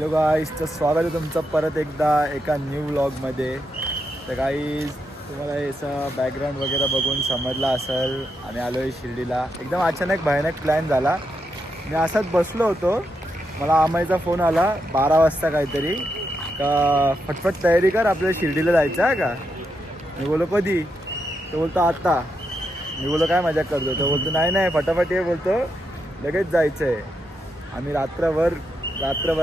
Hello guys, तर स्वागत आहे तुमचं परत एकदा एका न्यू व्लॉगमध्ये. तर गाईज, तुम्हाला याचा बॅकग्राऊंड वगैरे बघून समजला असेल. आम्ही आलो आहे शिर्डीला. एकदम अचानक भयानक प्लॅन झाला. मी असाच बसलो होतो, मला अमाईचा फोन आला 12 वाजता काहीतरी, का फटफट तयारी कर, आपल्याला शिर्डीला जायचं आहे का. मी बोलो कधी. तो बोलतो आता. मी बोलो काय मजा करतो. तो बोलतो नाही नाही फटाफट ये, बोलतो लगेच जायचं आहे. आम्ही रात्रभर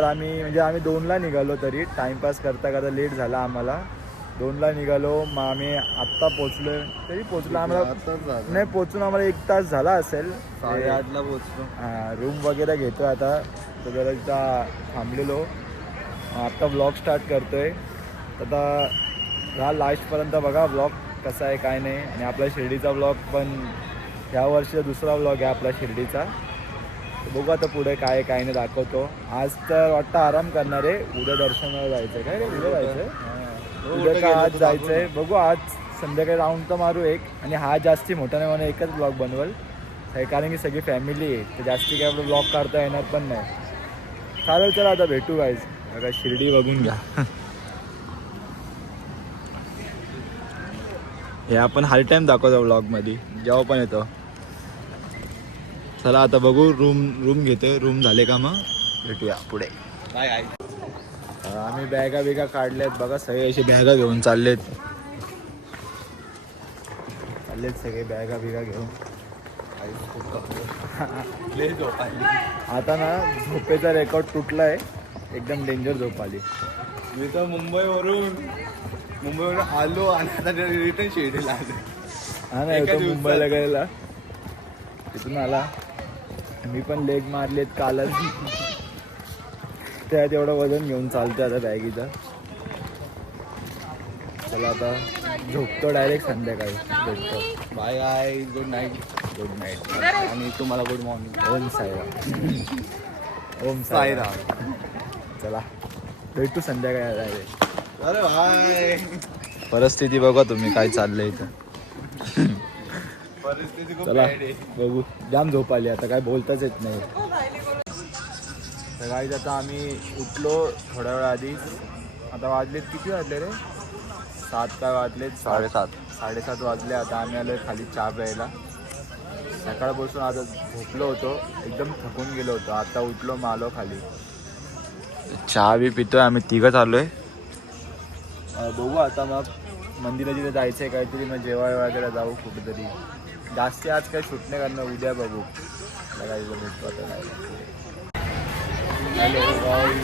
आम्ही 2ला निघालो, तरी टाईमपास करता करता लेट झाला आम्हाला. 2ला निघालो, मग आम्ही आत्ता पोचलो. आम्हाला नाही पोचून आम्हाला 1 तास झाला असेल. 8:30ला पोचलो. हां, रूम वगैरे घेतो आता. तर जरा इथं थांबलेलो. आत्ता ब्लॉग स्टार्ट करतोय. आता हा लास्टपर्यंत बघा ब्लॉग कसा आहे काय नाही. आणि आपला शिर्डीचा ब्लॉग पण ह्या वर्षीचा दुसरा ब्लॉग आहे आपला शिर्डीचा. बघू आता पुढे काय नाही दाखवतो. आज तर वाटतं आराम करणार आहे, उद्या दर्शनाला जायचं आहे. काय रे उद्या जायचं आहे, उद्या का आज जायचं आहे बघू. आज संध्याकाळी राऊंड तर मारू एक. आणि हा जास्ती मोठा नाही म्हणून एकच ब्लॉग बनवल, कारण की सगळी फॅमिली आहे, तर जास्ती काय आपलं ब्लॉग काढता येणार पण नाही. चालेल, चला आता भेटू गाईज. बघा शिर्डी बघून घ्या. हे आपण हर टाईम दाखवतो ब्लॉगमध्ये जेव्हा पण येतो. चला आता बघू. रूम घेतोय. रूम झाले का मग भेटूया पुढे. काय आम्ही बॅगा काढल्यात बघा. सगळे असे बॅगा घेऊन चाललेत सगळे बॅगा घेऊन. आता ना झोपेचा रेकॉर्ड तुटलाय, एकदम डेंजर झोप आली. मी तर मुंबईवरून आलो आणि आता रिटर्न शिर्डीला आलो. हा ना, येतो मुंबईला गेला, तिथून आला. मी पण लेग मारलेत कालच. त्यात एवढं वजन घेऊन चालतोय आता बॅगीचा. चला आता झोपतो, डायरेक्ट संध्याकाळी भेटतो. Bye bye, good night. आणि तुम्हाला गुड मॉर्निंग. ओम साईराम. ओम साईराम. चला भेटू संध्याकाळी डायरेक्ट. अरे बाय. परिस्थिती बघा तुम्ही काय चाललंय इथं. परिस्थिती खूप चला bad आहे. बघू. जाम झोप आली, आता काय बोलताच येत नाही. तर गाईज आता आम्ही उठलो थोड्या वेळ आधी. आता वाजलेत किती वाजले रे, 7 काय वाजलेत, 7:30 वाजले. आता आम्ही आलो खाली चहा प्यायला. सकाळपासून आता झोपलो होतो, एकदम थकून गेलो होतो. आता उठलो मग आलो खाली. चहा बी पितोय आम्ही, तिघंच आलोय. बघू आता मग मंदिरात जिथे जायचं आहे काहीतरी, मग जेवाय वगैरे जाऊ कुठेतरी. जास्ती आज काही शूट नाही करणार, उद्या बघू. बघायचं भेटतो आता काय. हॅलो गाईज,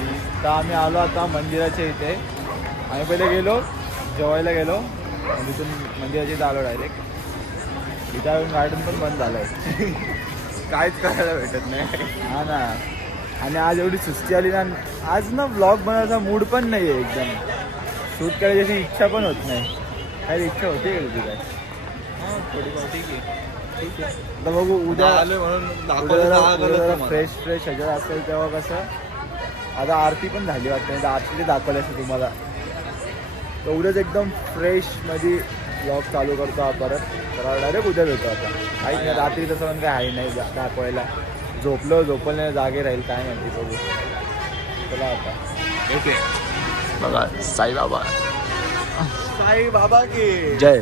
तर आम्ही आलो आता मंदिराच्या इथे. आम्ही पहिले गेलो जेवायला गेलो आणि तिथून मंदिराच्या इथे आलो डायरेक्ट. इथं गार्डन पण बंद झालं आहे. काहीच करायला भेटत नाही. हा ना, आणि आज एवढी सुस्ती आली ना. आज ना ब्लॉग बनवायचा मूड पण नाही आहे एकदम. शूट करायची इच्छा पण होत नाही. काही इच्छा होती का तुझी काय? थोडीफार ठीक आहे. आता बघू उद्या आलोय म्हणून फ्रेश ह्याच्यात असेल तेव्हा कसं. आता आरती पण झाली वाटतं, नाही तर आरती दाखवली असं तुम्हाला. तर उद्याच एकदम फ्रेशमध्ये ब्लॉग चालू करतो हा परत. तर डायरेक्ट उद्या भेटतो आता. काहीच नाही, रात्री तसं पण काही आहे नाही दाखवायला. झोपलं जागे राहील काय माहिती, बघू. चला आता ओके. बघा साईबाबा की जय.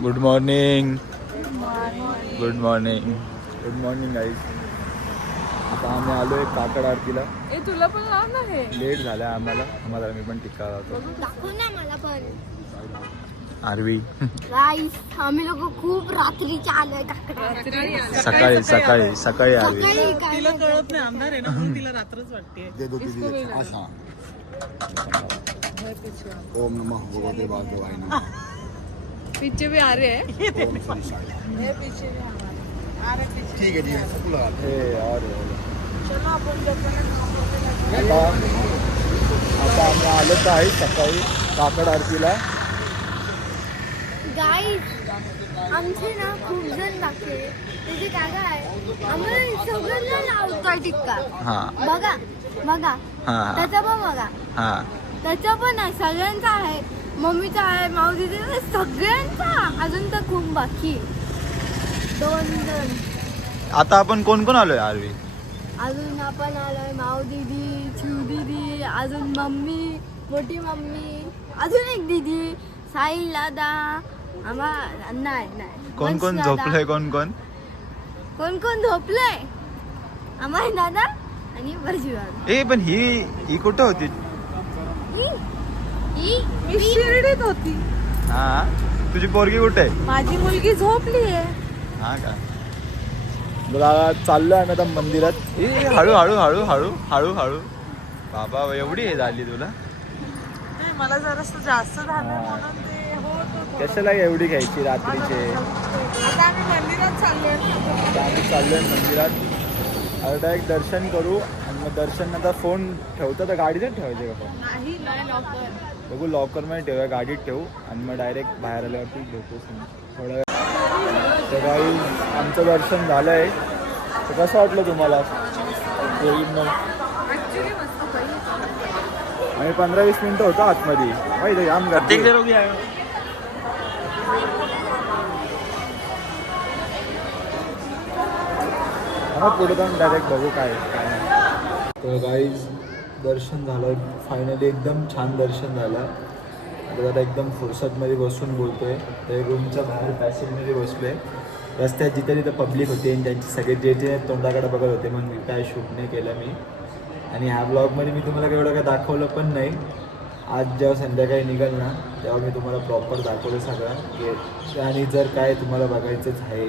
Good morning guys. आता आम्ही आलो आहे काकड आरतीला. तुला पण लाव ना हे. लेट झालं आम्हाला मी पण टिक्का लावतो. दाखव ना मला पण. आरवी गाईस, आम्ही लोक खूप रात्रीच्या आलोय काकडे. सकाळी आरवी. तिला कळत नाही, आमदार आहे ना म्हणून तिला रात्रच वाटते. ओम नमः भगवते वासुदेवाय नमः. पीछे भी आ रहे हैं. ओम श्री साई. ये पीछे भी आ रहा है. ठीक आहे चुकलं हे और आता आम्ही आलो तर आहे सकाळी काकड आरतीला. गाईज आमचे ना खूप जण लागते त्याचे काय काय आम्हाला सगळ्यांना लावतोय टिक्का. हा बघा बघा हा त्याचा पण बघा हा त्याचा पण आहे सगळ्यांचा आहे मम्मीचा आहे मावशीचा सगळ्यांचा अजून तर खूप बाकी दोन आता आपण कोण कोण आलोय आरवी? अजून आपण आलोय माऊ दीदी शिव दीदी अजून मम्मी मोठी मम्मी अजून एक दीदी साहिल दादा आम्हा नाही कोण कोण वंश दादा. झोपलंय कोण कोण? कोण कोण झोपलंय आम्हा दादा आणि वर्षी दादा. ए पण ही कुठं होती? मी शिर्डीत होती. हा तुझी पोरगी कुठे आहे? माझी मुलगी झोपली आहे. हा का बघा चाललोय आम्ही आता मंदिरात. ए हळू हळू हळू हळू हळू हळू बाबा एवढी हे झाली तुला? नाही, मला जरासं जास्त झालं म्हणून ते होत. कशाला एवढी घ्यायची रात्रीचे? आता आम्ही मंदिरात चाललोय ना. आता आम्ही चाललोय मंदिरात. आता डायरेक्ट दर्शन करू आणि मग दर्शन नंतर फोन ठेवतो तर गाडीतच ठेवायचे का फोन? नाही लवकर. बघू लॉकरमध्ये ठेवूया गाडीत ठेवू आणि मग डायरेक्ट बाहेर आल्यावरती भेटू थोडा वेळ. तर काही आमचं दर्शन झालं आहे. तर कसं वाटलं तुम्हाला? आम्ही 15-20 मिनटं होतो आतमध्ये माहिती आम गर्दी. मग पुढे जाऊन डायरेक्ट बघू काय नाही. तर गाईज दर्शन झालं फायनली एकदम छान दर्शन झालं. आता जरा एकदम फुरसतमध्ये बसून बोलतोय. ते रूमच्या बाहेर पॅसेजमध्ये बसलोय. रस्त्यात जिथे तिथं पब्लिक होते आणि त्यांचे सगळे जे जे तोंडाकडे बघत होते. मग मी काय शूट नाही केलं मी. आणि ह्या ब्लॉगमध्ये मी तुम्हाला एवढं काय दाखवलं पण नाही. आज जेव्हा संध्याकाळी निघाल ना तेव्हा मी तुम्हाला प्रॉपर दाखवलं सगळं की. आणि जर काय तुम्हाला बघायचंच आहे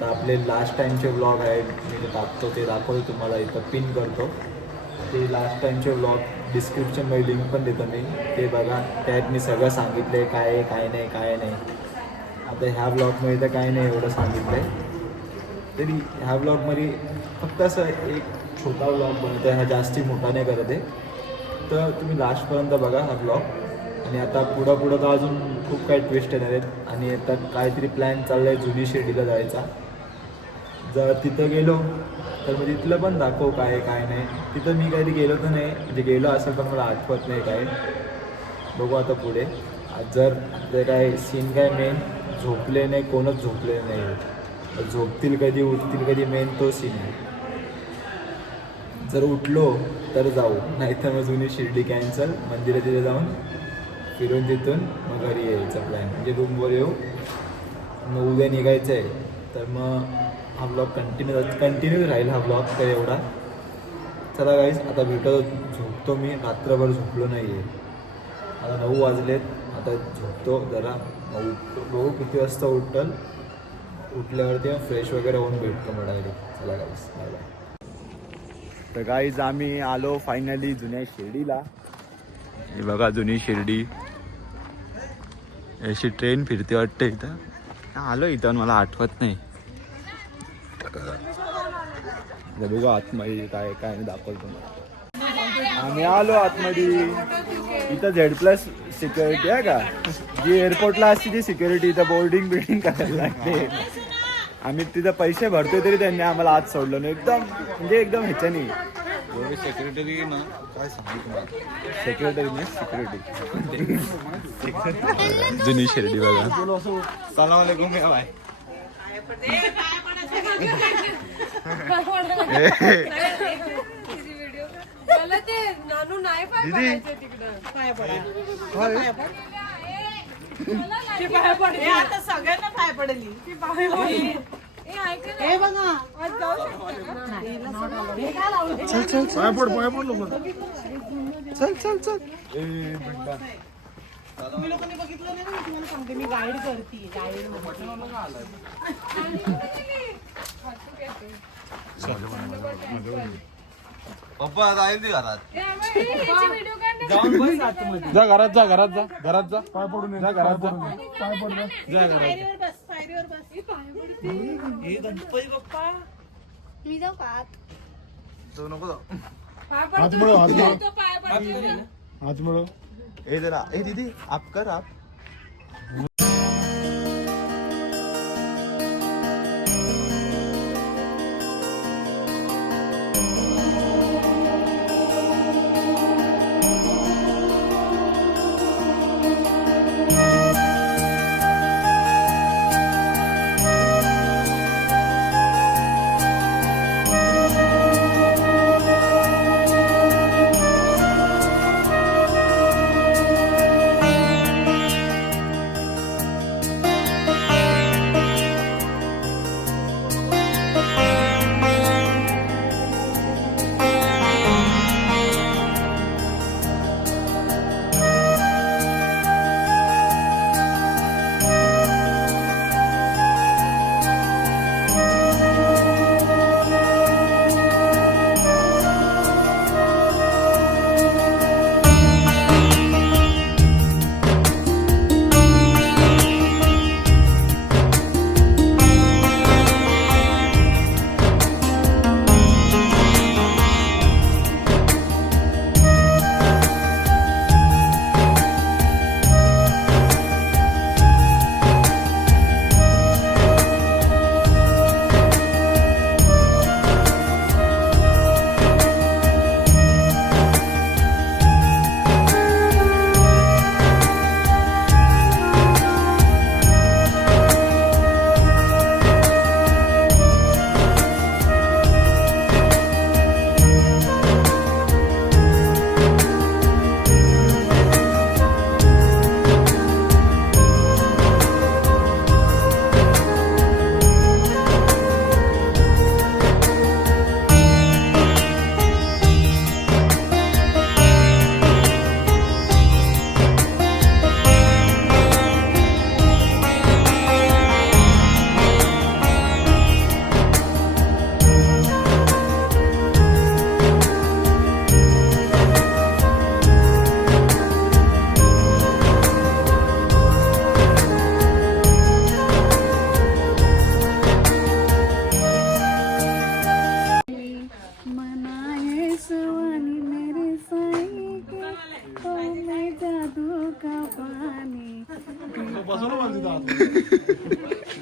तर आपले लास्ट टाईमचे ब्लॉग आहेत मी ते टाकतो ते दाखवतो तुम्हाला. इथं पिन करतो ते लास्ट टाईमचे ब्लॉग. डिस्क्रिप्शनमध्ये लिंक पण देतो मी ते बघा. त्यात मी सगळं सांगितलं आहे काय आहे काय नाही काय नाही. आता ह्या ब्लॉगमध्ये तर काय नाही एवढं सांगितलं आहे तरी ह्या ब्लॉगमध्ये फक्त असं एक छोटा ब्लॉग बनवतो आहे. हा जास्ती मोठा नाही करत आहे. तर तुम्ही लास्टपर्यंत बघा हा ब्लॉग. आणि आता पुढं तर अजून खूप काही ट्विस्ट येणार आहेत. आणि आता काहीतरी प्लॅन चालला आहे जुनी शिर्डीला जायचा. जर तिथं गेलो तर मग तिथलं पण दाखव काय काय नाही. तिथं मी कधी गेलो तर नाही म्हणजे गेलो असेल तर मला आठवत नाही काय. बघू आता पुढे. जर ते काय सीन काय मेन झोपले नाही कोणच झोपले नाही. झोपतील कधी उठतील कधी मेन तो सीन आहे. जर उठलो तर जाऊ नाहीतर मग जुनी शिर्डी कॅन्सल. मंदिरात तिथे जाऊन फिरून तिथून मग घरी यायचा प्लॅन म्हणजे रूमवर येऊ. मग उद्या निघायचं आहे तर मग हा ब्लॉग कंटिन्यू राहील हा ब्लॉग तर एवढा. चला गाईज आता भेटतो. झोपतो मी रात्रभर झोपलो नाही आहे. आता 9 वाजलेत. आता झोपतो जरा. मग बघू किती वाजता उठल्यावरती फ्रेश वगैरे होऊन भेटतो मग डायरेक्ट. चला गाईज बाय बाय. तर गाईज आम्ही आलो फायनली जुन्या शिर्डीला. हे बघा जुनी शिर्डी. अशी ट्रेन फिरते वाटते इथं. आलो इथं मला आठवत नाही. बघू आतमध्ये काय काय दाखवतो. आम्ही आलो आतमध्ये. इथं Z+ सिक्युरिटी आहे का जी एअरपोर्टला असते ती सिक्युरिटी. इथं बोर्डिंग करायला लागते. आम्ही तिथं पैसे भरतोय तरी त्यांनी आम्हाला आत सोडलं नाही. एकदम म्हणजे एकदम ह्याच्यानी सेक्रेटरी ना काय सांगितलं सेक्रेटरी नाही सिक्युरिटी. जुनी शिर्डी बघा. सलाम वालेकुम या बाय. आता सगळ्यांना पाय पडली. हे बघा चल तुम्ही लोकांनी बघितलं नाही ना. तुम्हाला सांगते मी गाईड करते. पप्पा आता आहे ती घरात. जा घरात जा पाय पडून जा घरात जा. पायरीवर बस. ओटीवर बस. हे गणपती बाप्पा मी जाऊ का आत? तो नको जाऊ. हात मिळव, हात मिळव. तो पाय पडतो. हात मिळव. ए जरा ए दीदी आप कर आप.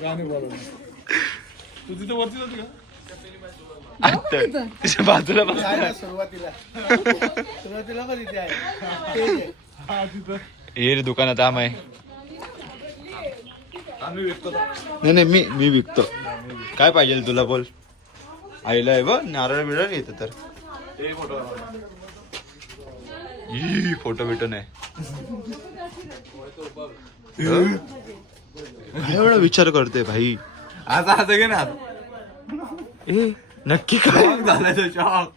गाणे बोलव. तू तिथे वरती जाते का? तिच्या बाजूला बस. सुरुवातीला पण इथे आहे. हा तिथं. हे रे दुकानात आम आहे. आम्ही विकतो. नाही मी विकतो. काय पाहिजे तुला बोल. आईला आहे बघ नारळ बिरळ येतं तर. एक फोटो फोटो बिटो नाही. काय एवढा विचार करते भाई. आता घे ना. ए नक्की काय झालाय तो शॉक.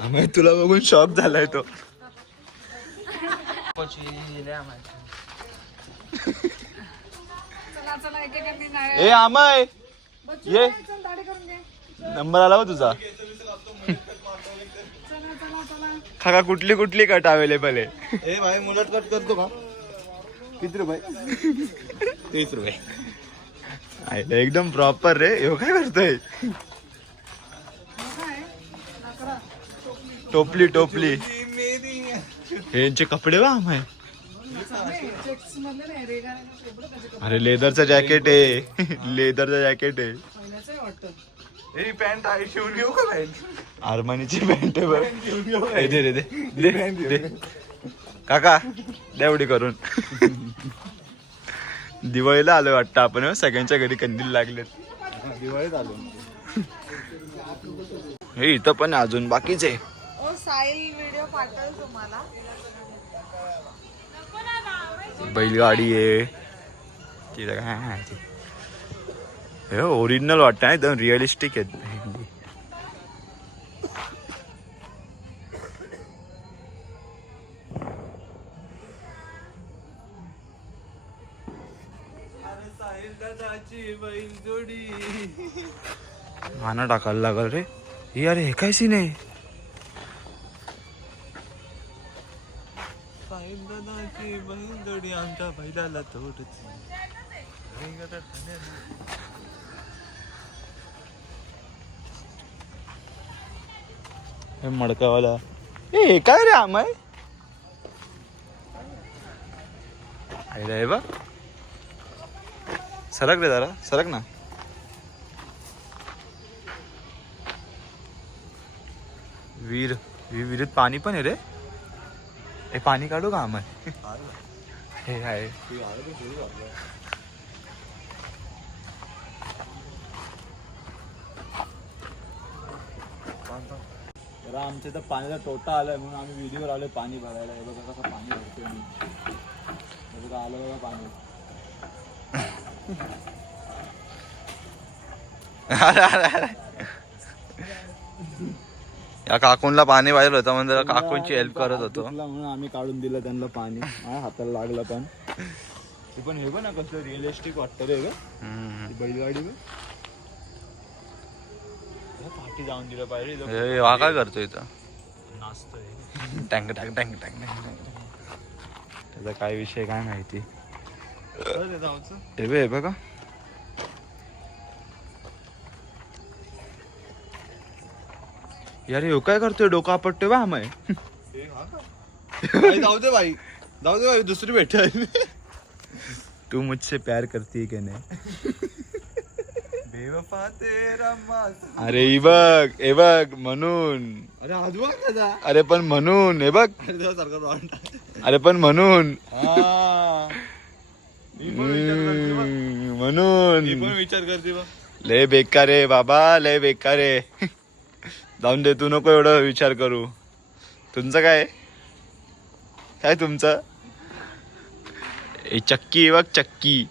आम्ही तुला बघून शॉक झालाय तो. चला एकेकांनी नारळ. ए आमाय बच्चू, ये. चल दाढी करून घे. नंबर आला हो तुझा. चला. काका कुठली कट अवेलेबल आहे. ए भाई मुलट कट करतो का? किती रुपये? 30 रुपये. आईला एकदम प्रॉपर रे. ह्यो काय करतोय. टोपली यांचे कपडे वा आम्ही. चेक्स मधले नाही रे गाण्याचं अरे लेदरचं जॅकेट आहे. लेदरचं जॅकेट आहे. पहिल्याच आहे वाटतं. ए पॅन्ट आहे शिवून घेऊ का पॅन्ट? आर्मानीची पॅन्ट आहे बघ. ए, दे काका देवडी करून. दिवाळीला आलोय वाटतं आपण हो. सगळ्यांच्या घरी कंदील लागलेत. दिवाळीत आलो. हे इथं पण अजून बाकीचे. ओ साहिल व्हिडिओ पाठवल तुम्हाला. बैलगाडी आहे. तिला काय माहिती. हे ओरिजिनल वाटतं ना एकदम रिअलिस्टिक आहेत. गाणं टाकायला लागल रे. हे अरे हे काय सीन आहे. आमच्या बैलाला तोडची. हे मडकावाला ए काय रे आमाय आहे बा सरक रे जरा सरक ना विहिरीत पाणी पण आहे रे हे पाणी काढू का आम्हाला हे आहे जरा आमच्या इथं पाण्याचा तोटा आलाय म्हणून आम्ही विहिरीवर आलोय पाणी भरायला. हे बघा कसं पाणी भरतोय मी. हे बघा आलं बघा पाणी. या काकूनला पाणी पाहिजे होतं म्हणून जरा काकूंची हेल्प करत होतो म्हणून आम्ही काढून दिलं त्यांना पाणी. हाताला लागलं पण ते पण हे बघ ना कसं रिअलिस्टिक वाटतं रे ग बैलगाडी बघ. पाठी जाऊन दिलं पाहिजे. हा काय करतो इथं नाचतोय टँक टँक टँक टँक त्याचा काय विषय काय माहिती हे बघा यार यो काय करतोय डोका आपटतोय बा आम्ही जाऊ दे भाई दुसरी भेटेल. तू मुझसे प्यार करती है की नाही बेवफा तेरा मास. अरे हे बघ म्हणून अरे आजवा दादा. अरे पण म्हणून हे बघ अरे सारखं वाटतं. अरे पण म्हणून मी पण विचार करते बा. म्हणून मी पण विचार करते बा. लय बेकार आहे बाबा लय बेकार आहे जाऊन दे तू नको एवढं विचार करू. तुमचं काय तुमचं चक्की आहे बघ चक्की.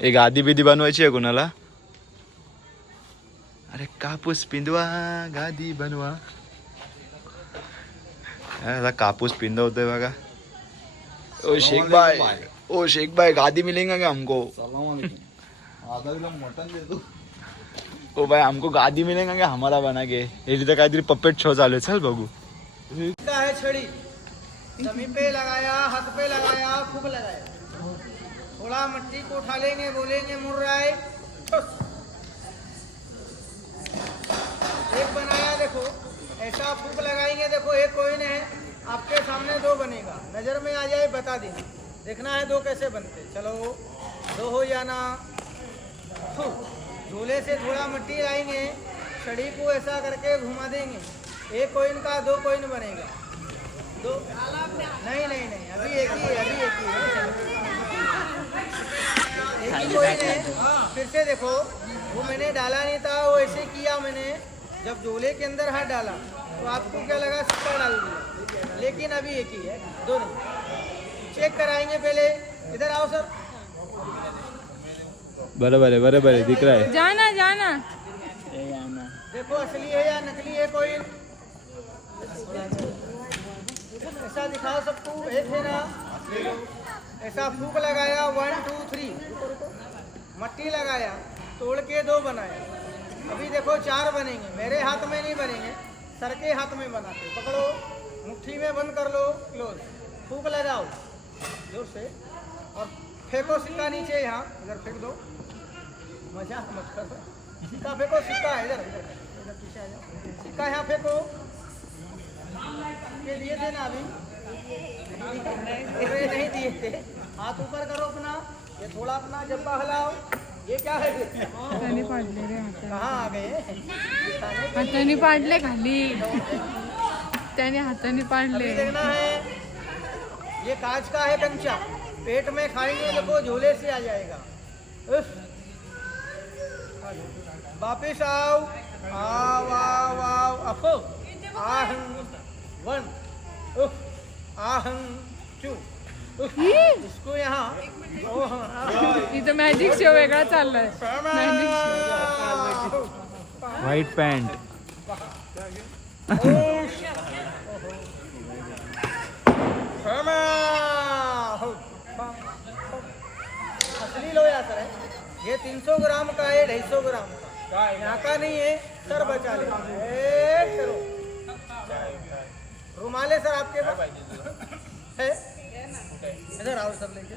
एक गादी बिदी बनवायची आहे कोणाला. अरे कापूस पिंदवा गादी बनवा. कापूस पिंदवतोय बघा. ओ शेख भाई गादी मिलेगा क्या हमको. आधा किलो मटन देतो. ओ भाई हमको गादी मिलेगा क्या हमारा बना के. हे तिथं काहीतरी पपेट शो चालू आहे चल बघू. का है छड़ी जमीन पे लगाया हाथ पे लगाया फूक लगाया थोड़ा मिट्टी को उठा लेंगे बोलेंगे मुड़ रहा है एक बनाया देखो ऐसा फूक लगाएंगे देखो एक कोई है आपके सामने दो बनेगा नजर में आ जाए बता देना देखना है दो कैसे बनते चलो दो हो जाना झूले से थोड़ा मिट्टी लाएंगे छड़ी को ऐसा करके घुमा देंगे एक कोइन का दो कोइन बनेगा दो नहीं अभी एक ही है एक ही कोइन है फिर से देखो वो मैंने डाला नहीं था वो ऐसे किया मैंने जब झोले के अंदर हाथ डाला तो आपको क्या लगा सिक्का डाल दिया लेकिन अभी एक ही है दो नहीं चेक कराएंगे पहले इधर आओ सर बरोबर है दिख रहा है. जाना देखो असली है या नकली है कोई ऐसा दिखाओ सबको एक है ना ऐसा फूक लगाया 1 2 3 मट्टी लगाया तोड़ के दो बनाया अभी देखो 4 बनेंगे मेरे हाथ में नहीं बनेंगे सर के हाथ में बनाते पकड़ो मुट्ठी में बंद कर लो क्लोज फूक लगाओ जोर से और फेंको सिक्का नीचे यहाँ इधर फेंक दो मजाक मत करो सिक्का फेंको सिक्का है इधर पीछे आ जाओ सिक्का यहाँ फेंको ये दिए थे ना अभी नहीं दिए थे हाथ ऊपर करो अपना ये थोड़ा अपना जब्बा हिलाओ ये क्या है कहाँ आ गए हाताने पाडले खाली त्याने हाताने पाडले. अभी देखना है ये कांच का है कंचा पेट में खाएंगे देखो झोले से आ जाएगा उफ। वापिस आओ आओ अफो आहं 1 उफ आहं 2 उफ। इसको यहाँ इथं मॅजिक शो वेगळा चाललाय. व्हाईट पॅन्ट असली लोया सर है ये 300 ग्राम का है 250 ग्राम का यहाँ का नहीं है सर बचा ले करो रुमाले सर आपके पास है इधर आओ सर लेके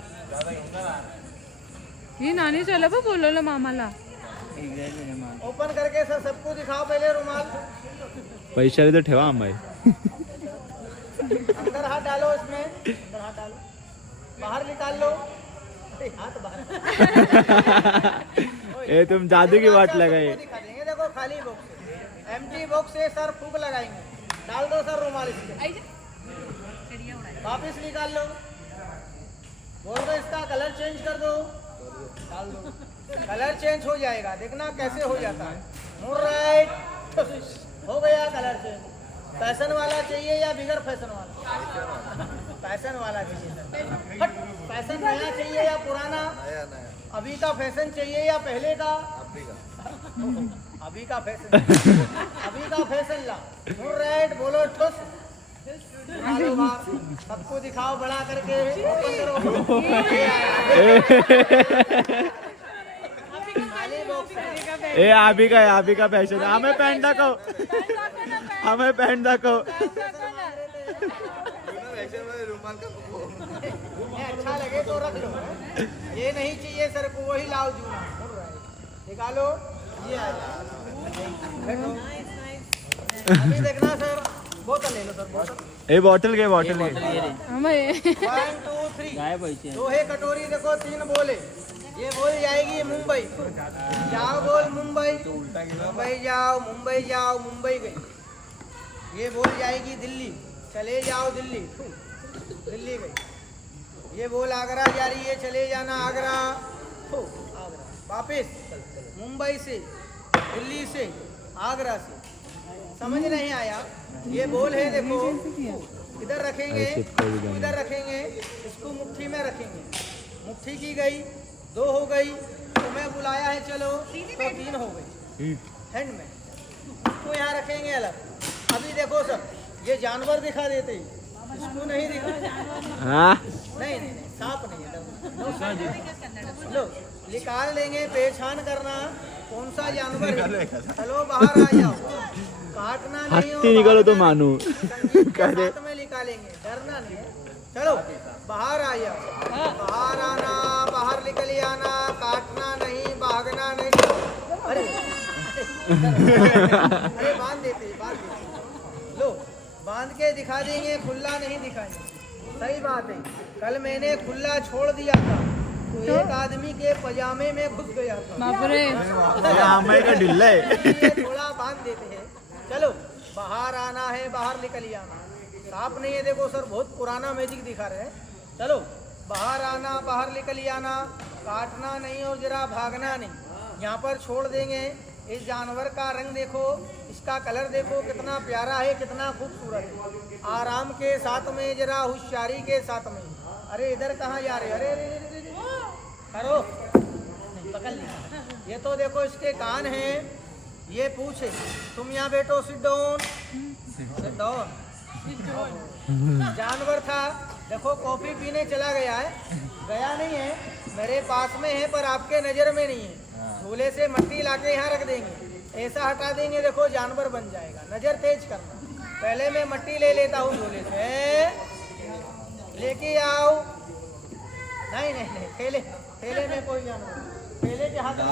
ही नानी चला बा बोलवलं मामाला. ओपन करके सर सबको दिखाओ पहले रुमाल. पैशाला तर ठेवा आंबाई. अंदर हाथ डालो इसमें. अंदर हाथ डालो. बाहर निकाल लो. अरे हाथ बाहर. ए तुम जादू की वाट लगाई. सबको दिखा देंगे. देखो खाली बॉक्स एम्प्टी बॉक्स से सर फूक लगाएंगे. डाल दो सर रुमाल इसमें. वापिस निकाल लो. बोल दो इसका कलर चेंज कर दो. डाल दो. कलर चेंज हो जाएगा. देखना कैसे हो जाता है. Move right. हो गया कलर चेंज. फैशन वाला चाहिए या बिगर फैशन वाला? फैशन वाला चाहिए सर. हट. फैशन नया चाहिए या पुराना? अभी का फैशन चाहिए या पहले का? अभी का फैशन. अभी का फैशन ला. Move right. बोलो ठुस. निकालो बाहर. सबको दिखाओ बड़ा करके. ओपन करो. खाली बॉक्स है. ए अभी का फॅशन. हमें पॅन्ट दाखव. हमें पॅन्ट दाखव. रुमाल का ये अच्छा लगे तो रख लो. ये नहीं चाहिए सर को वही लाओ जूना. निकालो. ये आ जाए. अभी देखना सर. बोतल ले लो सर. बोतल. ए बॉटल घे. 1 2 1 2 3 दो है कटोरी. देखो 3 बोले. ये बोल जाएगी मुंबई. जाओ बोल मुंबई. मुंबई जाओ. मुंबई जाओ. मुंबई गई. ये बोल जाएगी दिल्ली. चले जाओ दिल्ली. दिल्ली गई. ये बोल आगरा जा रही है. चले जाना आगरा. आगरा. वापिस मुंबई से दिल्ली से आगरा से. समझ नहीं आया. ये बोल है देखो. इधर रखेंगे. इधर रखेंगे. इसको मुट्ठी में रखेंगे. मुट्ठी की गई. 2 हो गई. तुम्हें बुलाया है चलो तो 3 हो गई. हैंड में इसको यहाँ रखेंगे अलग. अभी देखो सर ये जानवर दिखा देते हैं. इसको नहीं दिखा. नहीं सांप नहीं है. लो निकाल लेंगे. पहचान करना कौन सा जानवर है. चलो बाहर आ जाओ. काटना नहीं. हत्ती निकालो तो मानू. साथ में निकालेंगे. डरना नहीं है. चलो बाहर आ जाओ. बाहर आना. बाहर निकल आना. काटना नहीं. भागना नहीं. अरे अरे बांध देते. लो बांध के दिखा देंगे. खुला नहीं दिखाएंगे. सही बात है. कल मैंने खुला छोड़ दिया था तो एक आदमी के पजामे में घुस गया था. बापरे. आंबाई का ढिल्ला है. थोड़ा बांध देते हैं. चलो बाहर आना है. बाहर निकल आना. सांप नहीं है. देखो सर बहुत पुराना मैजिक दिखा रहे हैं. चलो बाहर आना. बाहर निकल आना. काटना नहीं और जरा भागना नहीं. यहाँ पर छोड़ देंगे. इस जानवर का रंग देखो. इसका कलर देखो कितना प्यारा है. कितना खूबसूरत है. आराम के साथ में जरा होशियारी के साथ में. अरे इधर कहाँ जा रहे. अरे करो. पकड़ लिया. ये तो देखो इसके कान हैं. ये पूछ है. तुम यहाँ बैठो. Sit down. Sit down. जानवर था देखो. कॉफी पीने चला गया है. गया नहीं है. मेरे पास में है पर आपके नजर में नहीं है. झोले से मट्टी लाके यहाँ रख देंगे. ऐसा हटा देंगे. देखो जानवर बन जाएगा. नजर तेज करना. पहले मैं मट्टी ले लेता हूँ झोले से. लेके आओ. नहीं नहीं नहीं. थैले में कोई जानवर. पहले के हाथ में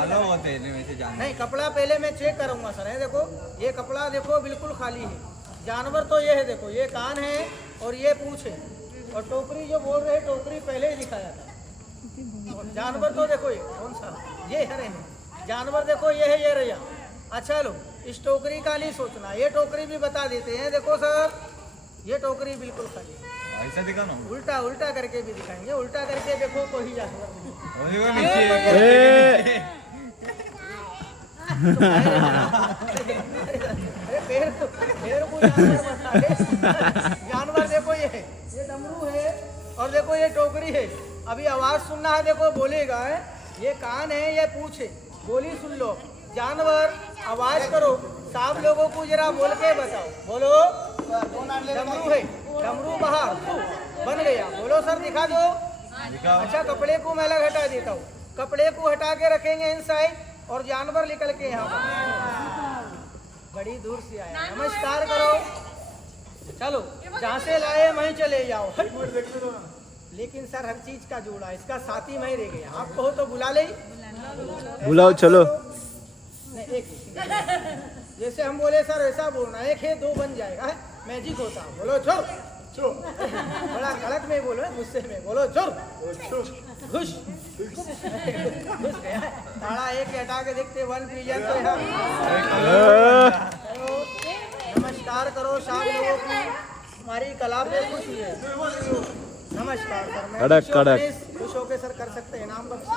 नहीं. कपड़ा पहले मैं चेक करूंगा सर. है देखो ये कपड़ा देखो बिल्कुल खाली है. जानवर तो ये है. देखो ये कान है और ये पूंछ है. और टोकरी जो बोल रहे टोकरी पहले ही दिखाया था. जानवर तो देखो ये कौन सा. ये हरे है जानवर. देखो ये है. ये रैया. अच्छा लो इस टोकरी का नहीं सोचना. ये टोकरी भी बता देते हैं. देखो सर ये टोकरी बिल्कुल खाली. ऐसा दिखा ना. उल्टा उल्टा करके भी दिखाएंगे. उल्टा करके देखो कोई जानवर नहीं. अरे पैर को जानवर देखो. ये डमरू है और देखो ये टोकरी है. अभी आवाज सुनना है. देखो बोलेगा. ये कान है. ये पूंछ है. बोली सुन लो. जानवर आवाज करो. सब लोगों को जरा बोल के बताओ. बोलो. डमरू है. डमरू बाहर बन गया. बोलो सर दिखा दो. अच्छा कपड़े को मैं अलग हटा देता हूँ. कपड़े को हटा के रखेंगे इनसाइड और जानवर निकल के यहाँ बड़ी दूर से आया. नमस्कार करो. चलो जहाँ से लाए वहीं चले जाओ. लेकिन सर हर चीज का जोड़ा, इसका साथी मैं रह गया। आप कहो तो बुला ले, बुलाओ चलो। नहीं, एक जैसे हम बोले सर ऐसा बोलना, एक है दो बन जाएगा, है मैजिक होता। बोलो चुर चुर, बड़ा कड़क में बोलो, गुस्से में बोलो चुर घुस घुस गया। ताड़ा एक हटा के देखते 1 बिलियन तो है। नमस्कार करो शाम लोगों की, हमारी कला पे खुश हुए। नमस्कार सर, मैं कड़क, कड़क। खुश होके सर कर सकते हैं नाम बख्श।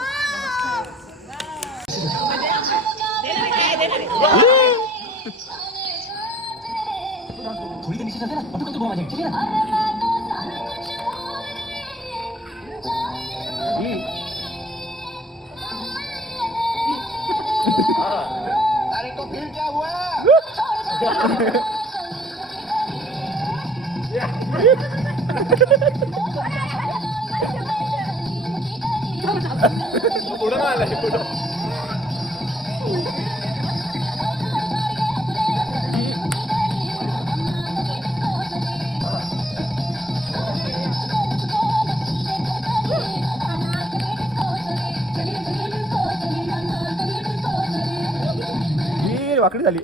ही वाकडी झाली.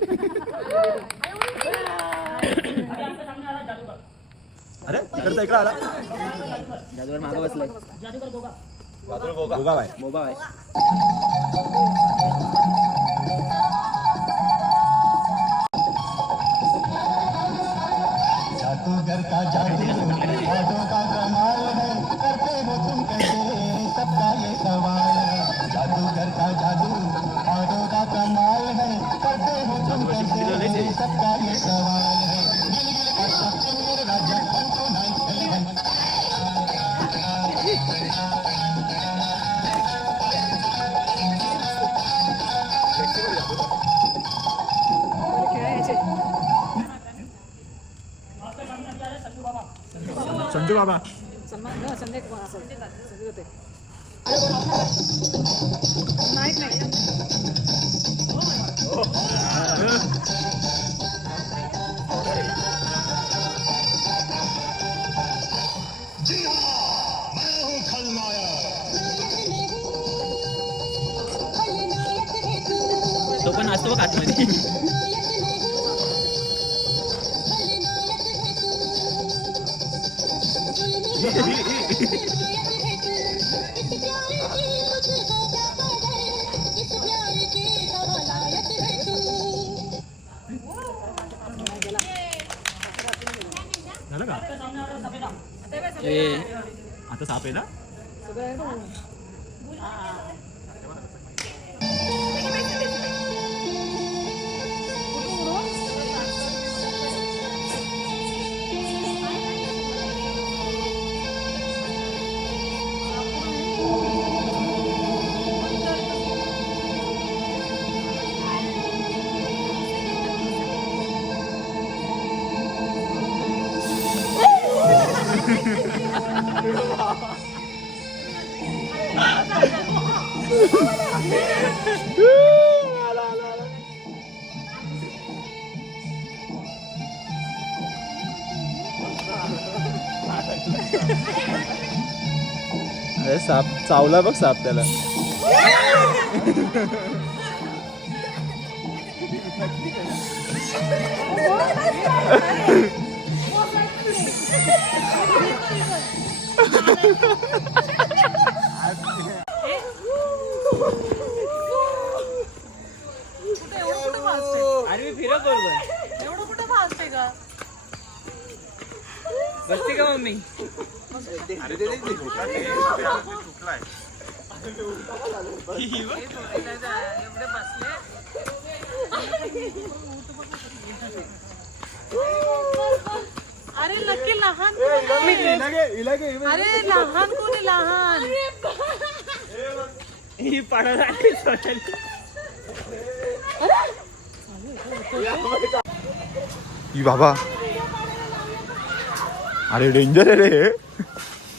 अरे तिकडचा इकडे आला. जादूवर मागं बसलाय. गोगा बाय. मोबा आहे. जादूगर का जादू यादों का कमाल है, करते हो तुम कैसे सबका ये सवाल है। जादूगर का जादू यादों का कमाल है, करते हो तुम कैसे सबका ये सवाल है। गिलगिल का शब्द मेरे राजा हमको नाम संजू बाबा. तो पण असतो बघ आतमध्ये. झालं का आता साप आहे ना. अरे साप चावला बघ साप त्याला. अरे मी फिरत बरोबर. एवढं कुठं फास्ट आहे का? बसते का मम्मी? एवढे बसले. अरे नक्की लहान कोण आहे? अरे लहान कोणी लहान. ही पाडासाठी सोडायला. ई बाबा. अरे डेंजर आहे रे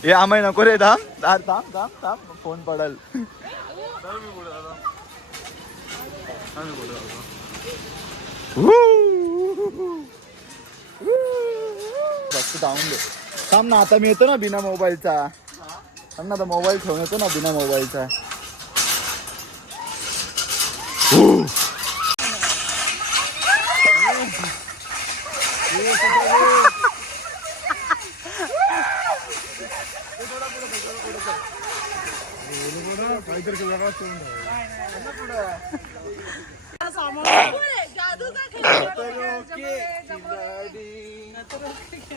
हे. आम्ही नको रे. थांब थांब थांब थांब थांब फोन पडल. फक्त जाऊन दे. थांब ना आता मी येतो ना बिना मोबाईलचा. सांग ना, आता मोबाईल ठेवून येतो ना बिना मोबाईलचा.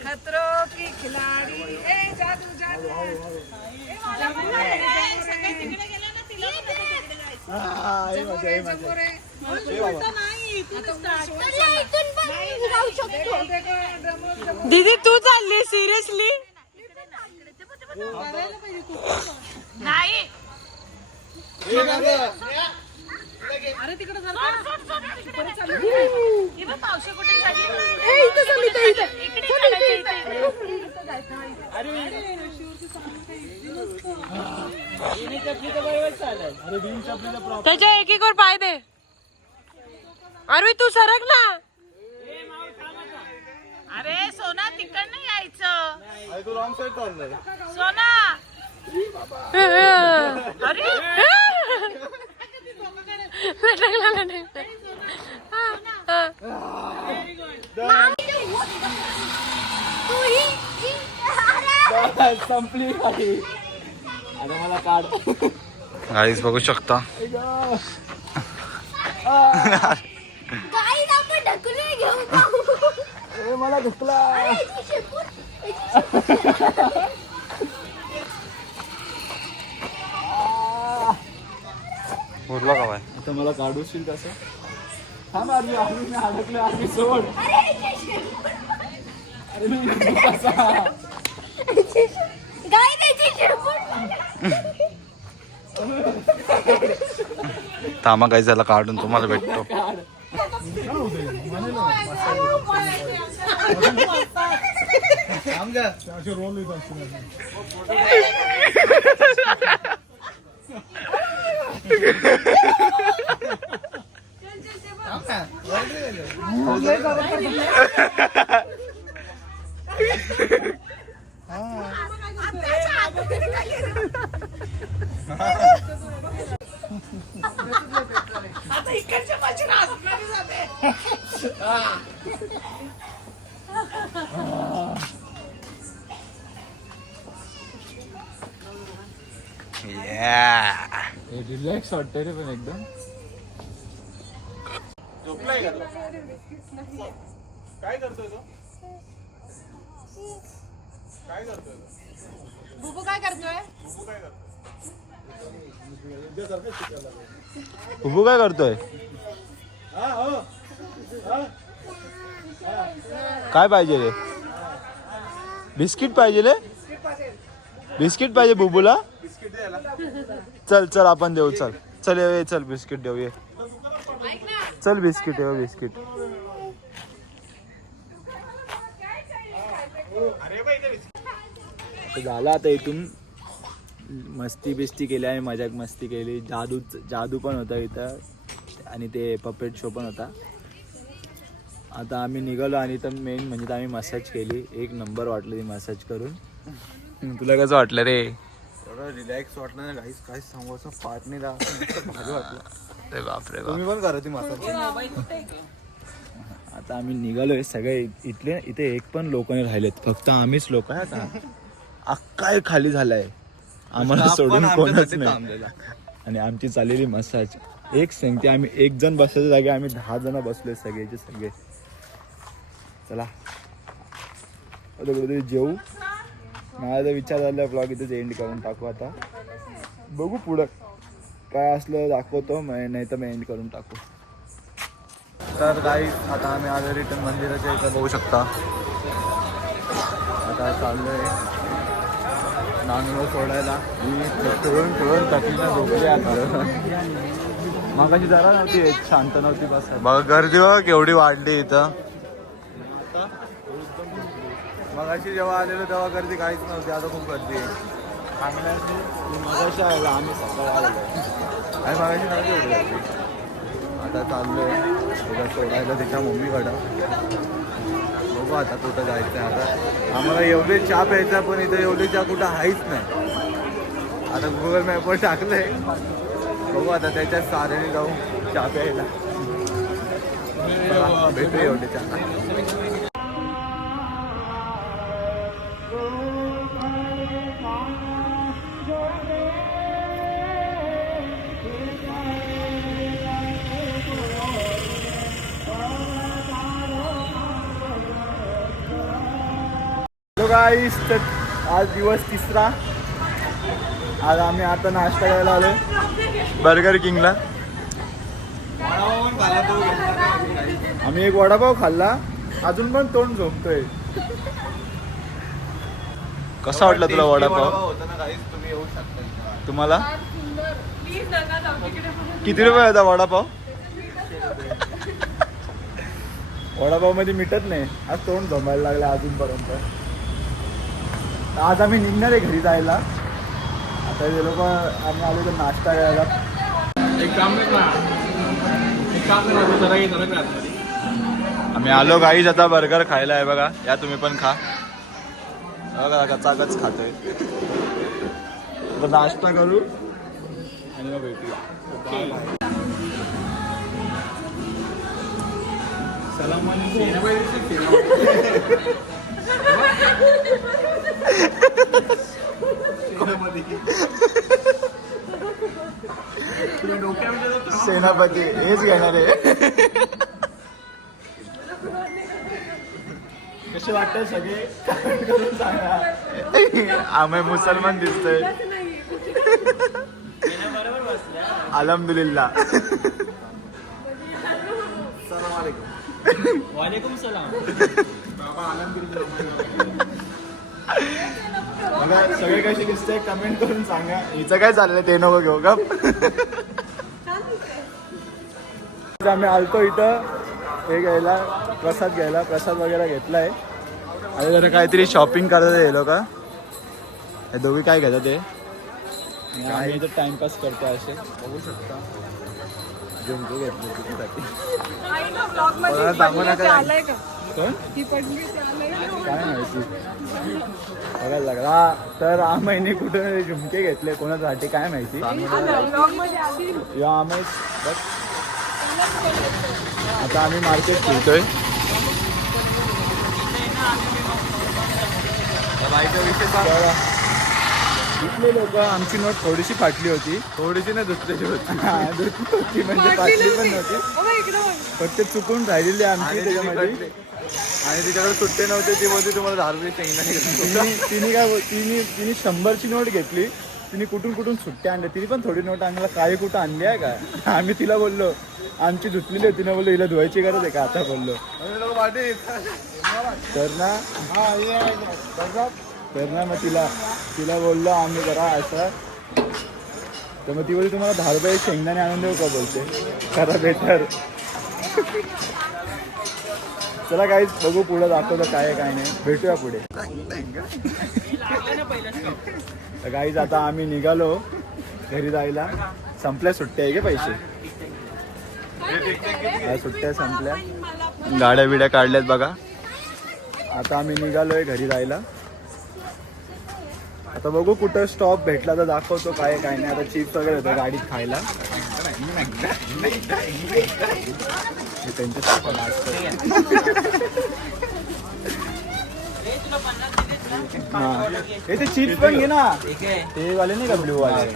खतरों की खिलाडी ए जादू जादू सगळे तिकडे गेले ना तिला पण तिकडे जायचं नाही दीदी तू चालली सिरियसली नाही अरे तिकडे पावशी कुठे त्याच्या एक एक वर पाय दे. अरे तू सरक ना. अरे सोना तिकडनं यायचं. तू रॉंग साईड चाललाय. सोना अरे संपली खाली. आता मला काढ. गाईस बघू शकता. गाईला आपण ढकलून घेऊन जाऊ. मला ढकला. बोलला का बाय? आता मला काढूशील कसं? थांब आम्ही अडकले. आम्ही सोड. अरे मी कसा? गाई त्याची शेपूट. थांबा गाईस, याला काढून तुम्हाला भेटतो. आता इकडच्या पासून हसणारी जाते. रिलॅक्स वाटतंय रे पण एकदम. काय करतोय तो? काय करतोय? बुबू काय करतोय? उभू काय करतोय? काय पाहिजे रे? बिस्किट पाहिजे रे? बिस्किट पाहिजे बुबूला? चल चल आपण देऊ. चल चल ये, चल बिस्किट देऊ ये. चल बिस्किट येऊ बिस्किट. झालं आता इथून मस्ती बिस्ती केली आणि मजाक मस्ती केली. जादू पण होता इथं आणि ते पपेट शो पण होता. आता आम्ही निघालो आणि तर मेन म्हणजे आम्ही मसाज केली. एक नंबर वाटलं ती मसाज करून. तुला कसं वाटलं रे? एवढं रिलॅक्स वाटलं ना गाईस, काय सांगू असं पाठ नाही भारी वाटलं. अरे बापरे बाप. तुम्ही पण करा ती मसाज. आता आम्ही निघालोय सगळे. इथे एक पण लोक नाही राहिलेत, फक्त आम्हीच लोक आहे. आता अक्का खाली झालाय, आम्हाला सोडून कोणच नाही. आणि आमची चाललेली मसाज एक सांगते. आम्ही एक जण बसायच्या जागी आम्ही 10 जण बसलोय सगळेचे सगळे. चला आता कुठेतरी जेवू. मला तर विचार झाला ब्लॉग इथेच एंड करून टाकू. आता बघू पुढं काय असलं दाखवतो, नाही तर मी एंड करून टाकू. तर काही आता आम्ही आलो रिटर्न मंदिराच्या इथं बघू शकता. आता चाललोय नानूला सोडायला. खेळून तकलीला झोपली. आता मग अशी जरा नव्हती, शांत नव्हती बस. बघ गर्दी बघ केवढी वाढली इथं. मग अशी जेव्हा आलेलो तेव्हा गर्दी काहीच नव्हती, आता खूप गर्दी आहे. मगाशी आला आम्ही सकाळी आलेलो आणि मगाशी नव्हती एवढी गर्दी. आता चाललोय तिला सोडायला तिच्या मम्मीकडं. बघू आता कुठं जायचं आहे. आता आम्हाला एवढे चहा प्यायचा, पण इथं एवढे चहा कुठं आहेच नाही. आता गुगल मॅपवर टाकलंय, बघू आता त्याच्यात सारेने जाऊ चहा प्यायला. चला, भेटू एवढे चहा. हॅलो गाईस, तर आज दिवस तिसरा. आज आम्ही आता नाश्ता करायला आलोय बर्गर किंगला. आम्ही एक वडापाव खाल्ला, अजून पण तोंड झोपतोय. कसा वाटला तुला वडापाव? होता ना गाईस, तुम्ही येऊ शकता. तुम्हाला किती रुपये होता वडापाव? वडापाव मध्ये मिटत नाही. आज तोंड झोपायला लागलं अजूनपर्यंत. आज आम्ही निघणार आहे घरी जायला. आता जे लोक आम्ही आलो तर नाश्ता करायला. आम्ही आलो गाईज आता बर्गर खायला आहे बघा. या तुम्ही पण खा. बघा कचाकच खातोय. आता नाश्ता करू आणि मग भेटूया. सेनापती हेच घेणार आहे. कसे वाटतं सगळे comment करून सांगा. आम्ही मुसलमान दिसतोय. अल्हम्दुलिल्लाह. वालेकुम सलाम. बघा सगळे कसे दिसतंय कमेंट करून सांगा. हिचं काय चाललंय ते नको घेऊ का? आम्ही आलतो इथं हे घ्यायला, प्रसाद घ्यायला. प्रसाद वगैरे घेतलाय. अरे जरा काहीतरी शॉपिंग करायला गेलो का? हे दोघी काय घेतात ते? आणि आम्ही इथं टाइमपास करतो असे बघू शकता. झुमके घेतले तिच्यासाठी. कोण? काय माहिती, बघायला लागला. हा तर आम्ही कुठे झुमके घेतले कोणासाठी काय माहिती. या आम्ही बघ आता आम्ही मार्केट फिरतोय. बघा, इथले लोक आमची नोट थोडीशी फाटली होती. थोडीशी ना दुसऱ्याची होती. दुसरी होती म्हणजे फाटली पण नव्हती, फक्त चुकून राहिलेली आमची त्याच्यामध्ये. आणि तिच्याकडे सुट्टे नव्हते, ती बोलते तुम्हाला 10 रुपये तिने 100ची नोट घेतली. तिने कुठून कुठून सुट्ट्या आणल्या. तिने पण थोडी नोट आणला, काही कुठं आणली आहे का. आम्ही तिला बोललो आमची धुतलेली होती ना, बोललो हिला धुवायची गरज आहे का आता बोललो. तर ना मग तिला बोललो आम्ही जरा असं. तर मग ती बोलली तुम्हाला 10 रुपये शेंगदाणे आणून देऊ का, बोलते खरा बेटर. चला काहीच बघू पुढे दाखवतं काय काय नाही. भेटूया पुढे. तर काहीच आता आम्ही निघालो घरी जायला. संपल्या सुट्ट्या आहे गे पैसे. सुट्ट्या संपल्या, गाड्या बिड्या काढल्यात बघा. आता आम्ही निघालोय घरी जायला. आता बघू कुठं स्टॉप भेटला तर दाखवतो काय काय नाही. आता चिप्स वगैरे होतं गाडीत खायला. हा हे ते चिप्स पण घे ना, ते वाले नाही का ब्ल्यू वाले.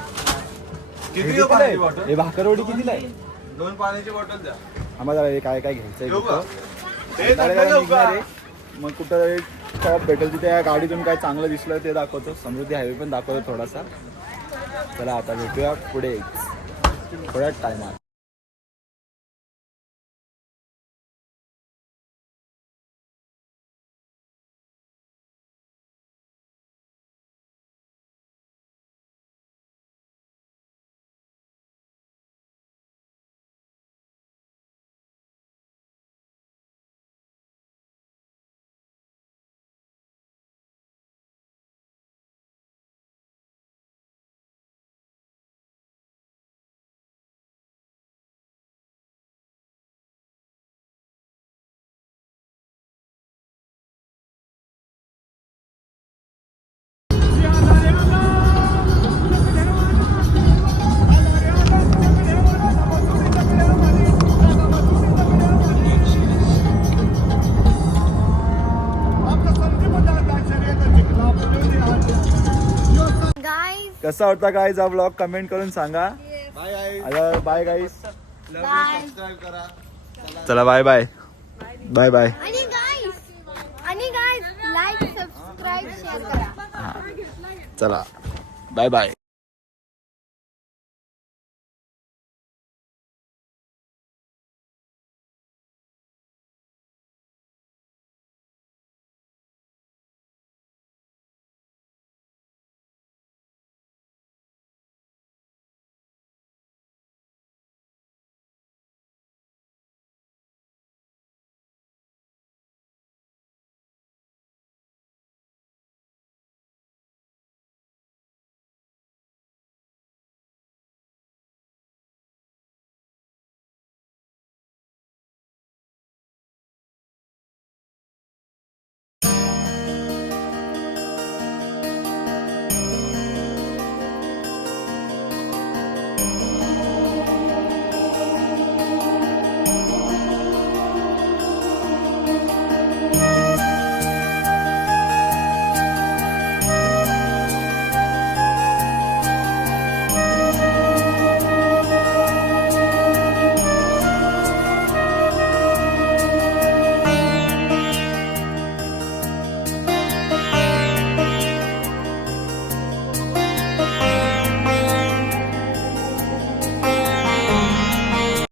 हे भाकरवडी कितीला आहे? 2 पाण्याची बॉटल द्या. आम्हाला हे काय काय घ्यायचंय घेऊ का? निघणार आहे. मग कुठं स्टॉप भेटेल तिथे या गाडीतून काय चांगलं दिसलं ते दाखवतो. समृद्धी हायवे पण दाखवतो थोडासा. चला आता भेटूया पुढे थोड्याच टायमात. कसा होता गाईज हा ब्लॉग कमेंट करून सांगा. बाय आई. आता बाय गाईज. बाय. सबस्क्राईब करा. चला बाय बाय बाय बाय. आणि गाईज लाईक सबस्क्राईब शेअर करा. चला बाय बाय.